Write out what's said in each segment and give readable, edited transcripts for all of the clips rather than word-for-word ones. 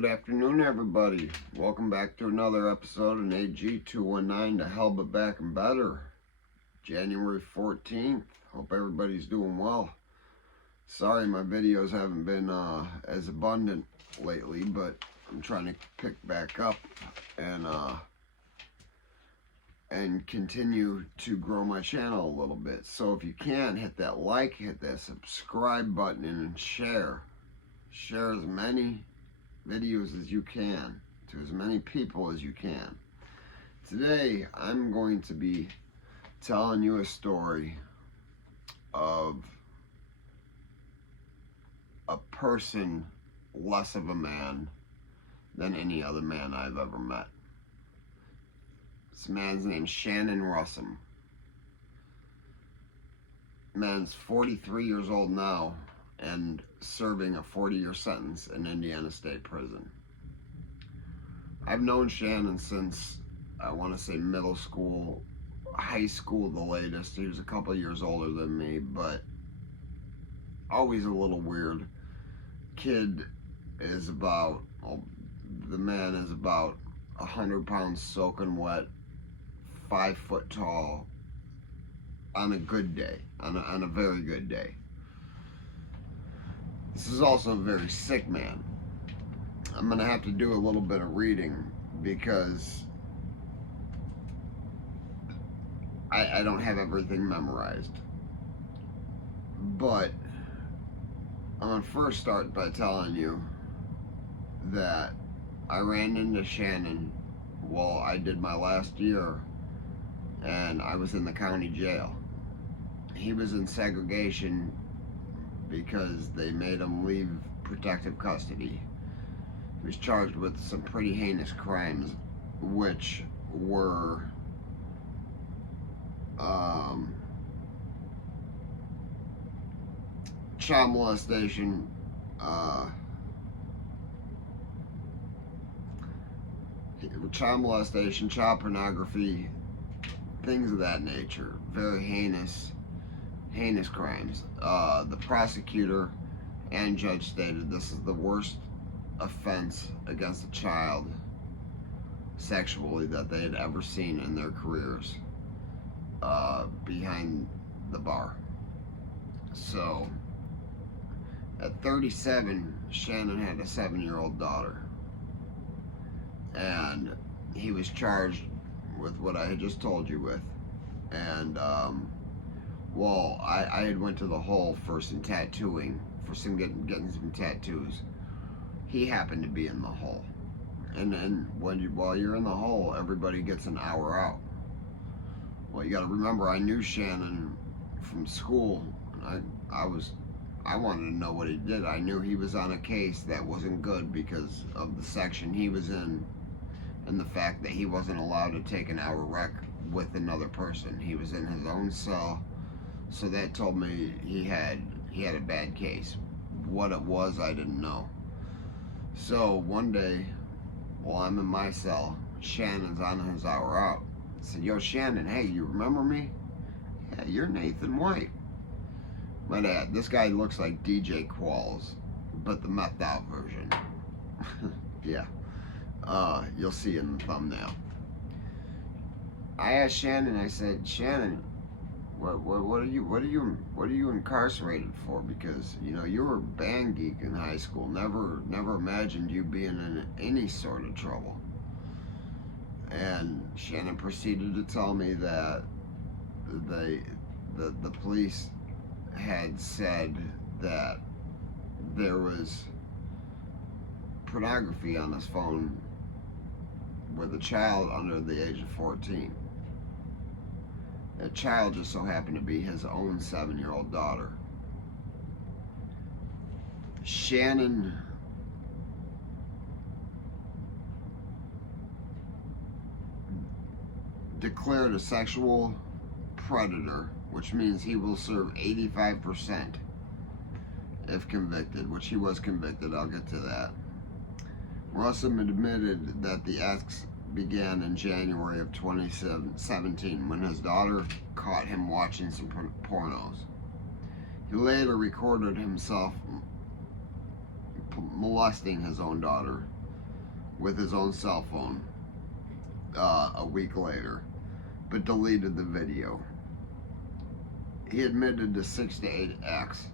Good afternoon, everybody. Welcome back to another episode in AG 219 to Hell But Back and Better. January 14th. Hope everybody's doing well. Sorry my videos haven't been as abundant lately, but I'm trying to pick back up and continue to grow my channel a little bit. So if you can, hit that like, hit that subscribe button, and share. Share as many videos as you can to as many people as you can. Today I'm going to be telling you a story of a person less of a man than any other man I've ever met. This man's named Shannon Russum. Man's 43 years old now and serving a 40-year sentence in Indiana State Prison. I've known Shannon since, I want to say, middle school, high school the latest. He was a couple years older than me, but always a little weird. Kid is about, well, the man is about 100 pounds soaking wet, 5 foot tall, on a good day, on a very good day. This is also a very sick man. I'm going to have to do a little bit of reading because I don't have everything memorized. But I'm going to first start by telling you that I ran into Shannon while I did my last year and I was in the county jail. He was in segregation because they made him leave protective custody. He was charged with some pretty heinous crimes, which were child molestation, child pornography, things of that nature. Very heinous crimes. The prosecutor and judge stated this is the worst offense against a child sexually that they had ever seen in their careers behind the bar. So at 37, Shannon had a 7-year-old daughter, and he was charged with what I had just told you with. And well, I had went to the hole for some tattooing, for some getting some tattoos. He happened to be in the hole, and then while you're in the hole, everybody gets an hour out. Well, you got to remember, I knew Shannon from school, and I wanted to know what he did. I knew he was on a case that wasn't good because of the section he was in, and the fact that he wasn't allowed to take an hour rec with another person. He was in his own cell. So that told me he had a bad case. What it was, I didn't know. So one day, while I'm in my cell, Shannon's on his hour out. I said, "Yo, Shannon, hey, you remember me?" "Yeah, you're Nathan White." My dad, this guy looks like DJ Qualls, but the methed out version. Yeah. You'll see in the thumbnail. I asked Shannon, I said, "Shannon, what are you incarcerated for? Because, you know, you were a band geek in high school. Never imagined you being in any sort of trouble." And Shannon proceeded to tell me that the police had said that there was pornography on his phone with a child under the age of 14. That child just so happened to be his own 7-year-old daughter. Shannon declared a sexual predator, which means he will serve 85% if convicted, which he was convicted. I'll get to that. Russum admitted that the acts began in January of 2017 when his daughter caught him watching some pornos. He later recorded himself molesting his own daughter with his own cell phone a week later, but deleted the video. He admitted to 6 to 8 acts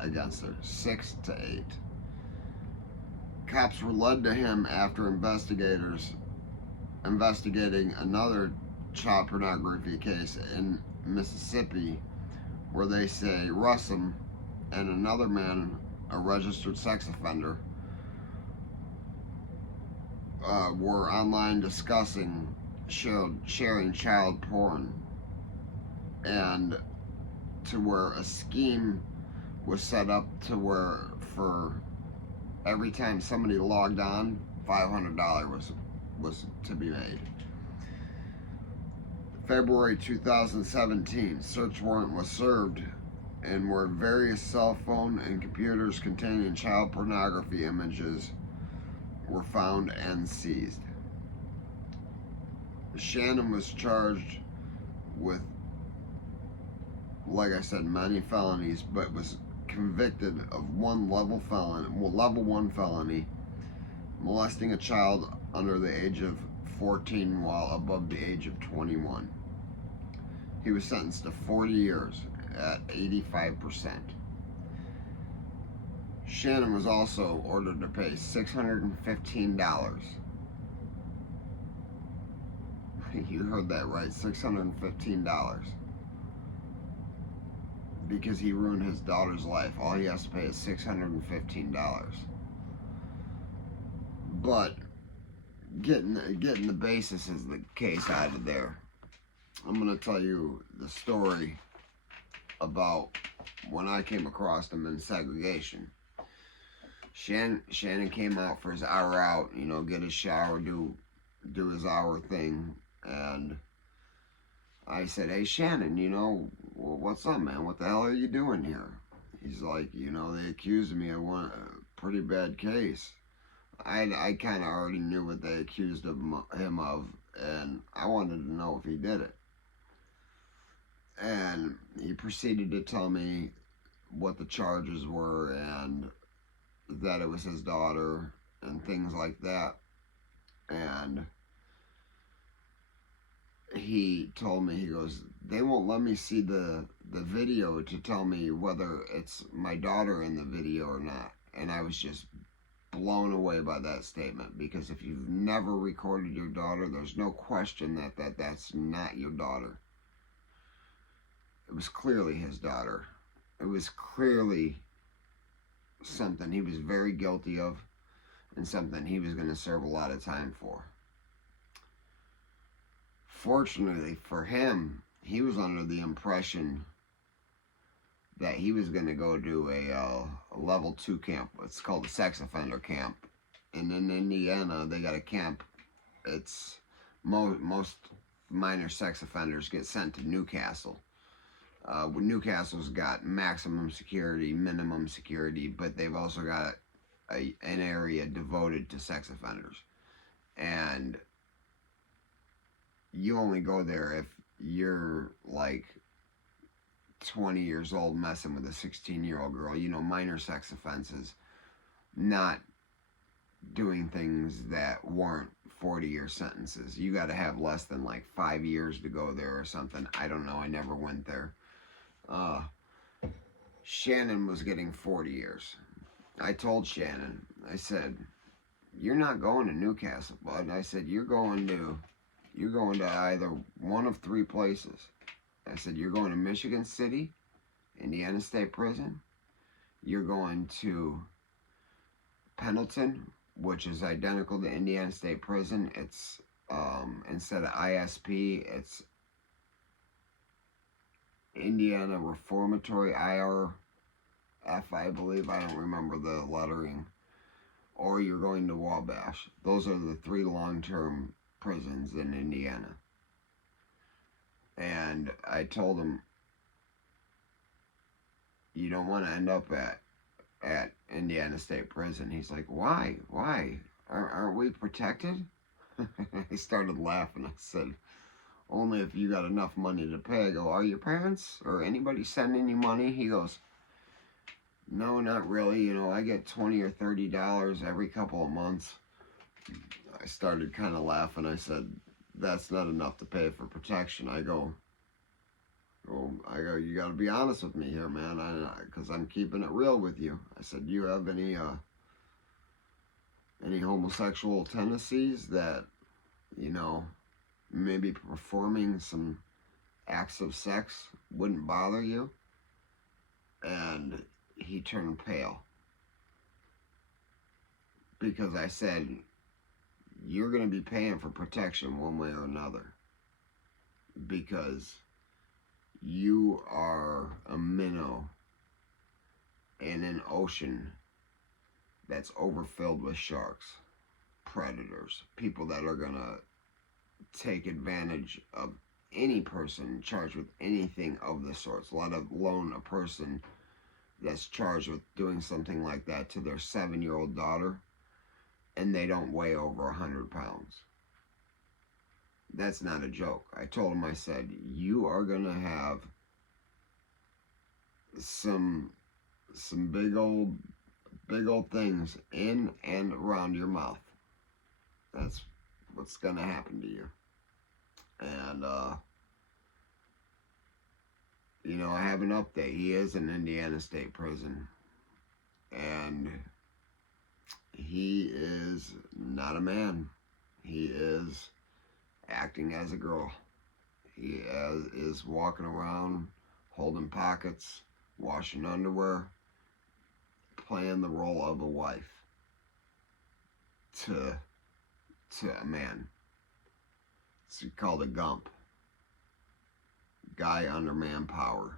against her. 6 to 8. Cops were led to him after investigating another child pornography case in Mississippi, where they say Russum and another man, a registered sex offender, were online discussing sharing child porn, and to where a scheme was set up to where for every time somebody logged on, $500 was to be made. February 2017, search warrant was served, and where various cell phone and computers containing child pornography images were found and seized. Shannon was charged with, like I said, many felonies, but was convicted of one level 1 felony, molesting a child under the age of 14 while above the age of 21. He was sentenced to 40 years at 85%. Shannon was also ordered to pay $615. You heard that right, $615. Because he ruined his daughter's life. All he has to pay is $615. But getting the basis of the case out of there, I'm going to tell you the story about when I came across him in segregation. Shannon came out for his hour out, get his shower, do his hour thing, and I said, "Hey Shannon, what's up, man? What the hell are you doing here?" He's like, "They accused me of a pretty bad case." I kind of already knew what they accused him of, and I wanted to know if he did it. And he proceeded to tell me what the charges were and that it was his daughter and things like that. And he told me, he goes, "They won't let me see the video to tell me whether it's my daughter in the video or not." And I was just blown away by that statement, because if you've never recorded your daughter, there's no question that's not your daughter. It was clearly his daughter. It was clearly something he was very guilty of, and something he was going to serve a lot of time for. Fortunately for him, he was under the impression that he was going to go to a level 2 camp. It's called a sex offender camp. And in Indiana, they got a camp. It's most minor sex offenders get sent to Newcastle. Newcastle's got maximum security, minimum security, but they've also got an area devoted to sex offenders. And you only go there if you're like 20 years old messing with a 16-year-old girl, minor sex offenses, not doing things that weren't 40-year sentences. You got to have less than like 5 years to go there or something. I don't know. I never went there. Shannon was getting 40 years. I told Shannon, I said, "You're not going to Newcastle, bud." I said, you're going to either one of 3 places. I said, "You're going to Michigan City, Indiana State Prison. You're going to Pendleton, which is identical to Indiana State Prison. It's, instead of ISP, it's Indiana Reformatory, IRF, I believe. I don't remember the lettering. Or you're going to Wabash." Those are the 3 long-term prisons in Indiana. And I told him, "You don't want to end up at Indiana State Prison." He's like, "Why? Why? Aren't we protected?" I started laughing. I said, "Only if you got enough money to pay." I go, "Are your parents or anybody sending you money?" He goes, "No, not really. I get $20 or $30 every couple of months." I started kind of laughing. I said, that's not enough to pay for protection. I go, you got to be honest with me here, man, because I'm keeping it real with you. I said, do you have any homosexual tendencies that, maybe performing some acts of sex wouldn't bother you? And he turned pale. Because I said, you're going to be paying for protection one way or another. Because you are a minnow in an ocean that's overfilled with sharks, predators, people that are going to take advantage of any person charged with anything of the sorts, let alone a person that's charged with doing something like that to their 7-year-old daughter, and they don't weigh over 100 pounds. That's not a joke. I told him, I said, you are going to have some big old things in and around your mouth. That's what's going to happen to you. And, I have an update. He is in Indiana State Prison. And he is not a man. He is acting as a girl. He is walking around, holding pockets, washing underwear, playing the role of a wife to a man. It's called a gump. Guy under manpower.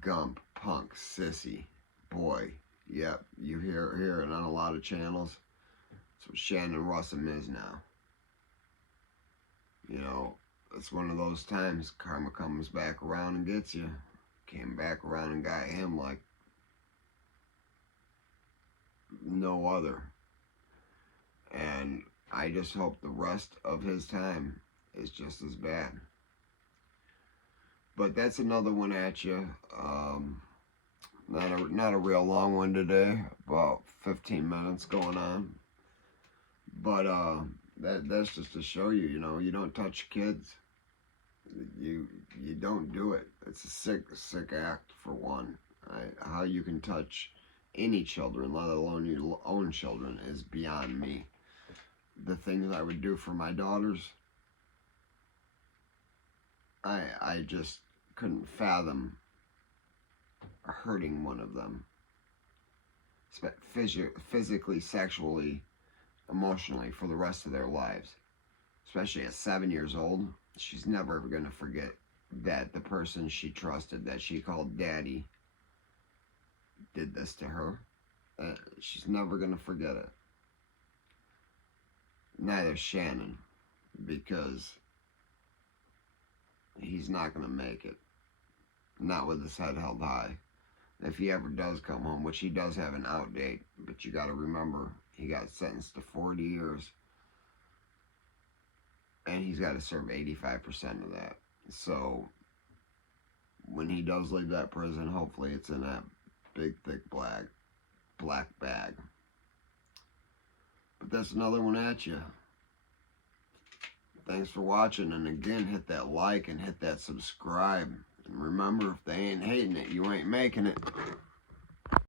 Gump, punk, sissy, boy. Yep, you hear it on a lot of channels. That's what Shannon Russum is now. It's one of those times karma comes back around and gets you. Came back around and got him like no other. And I just hope the rest of his time is just as bad. But that's another one at you. Not a real long one today. About 15 minutes going on. But that's just to show you, you don't touch kids. You don't do it. It's a sick act for one. How you can touch any children, let alone your own children, is beyond me. The things I would do for my daughters, I just couldn't fathom hurting one of them. Physically, sexually, emotionally, for the rest of their lives. Especially at 7 years old, she's never ever going to forget that the person she trusted, that she called daddy, did this to her. She's never going to forget it. Neither Shannon, because he's not going to make it. Not with his head held high. If he ever does come home, which he does have an out date, but you got to remember, he got sentenced to 40 years. And he's got to serve 85% of that. So, when he does leave that prison, hopefully it's in that big, thick, black bag. But that's another one at you. Thanks for watching. And again, hit that like and hit that subscribe. And remember, if they ain't hating it, you ain't making it.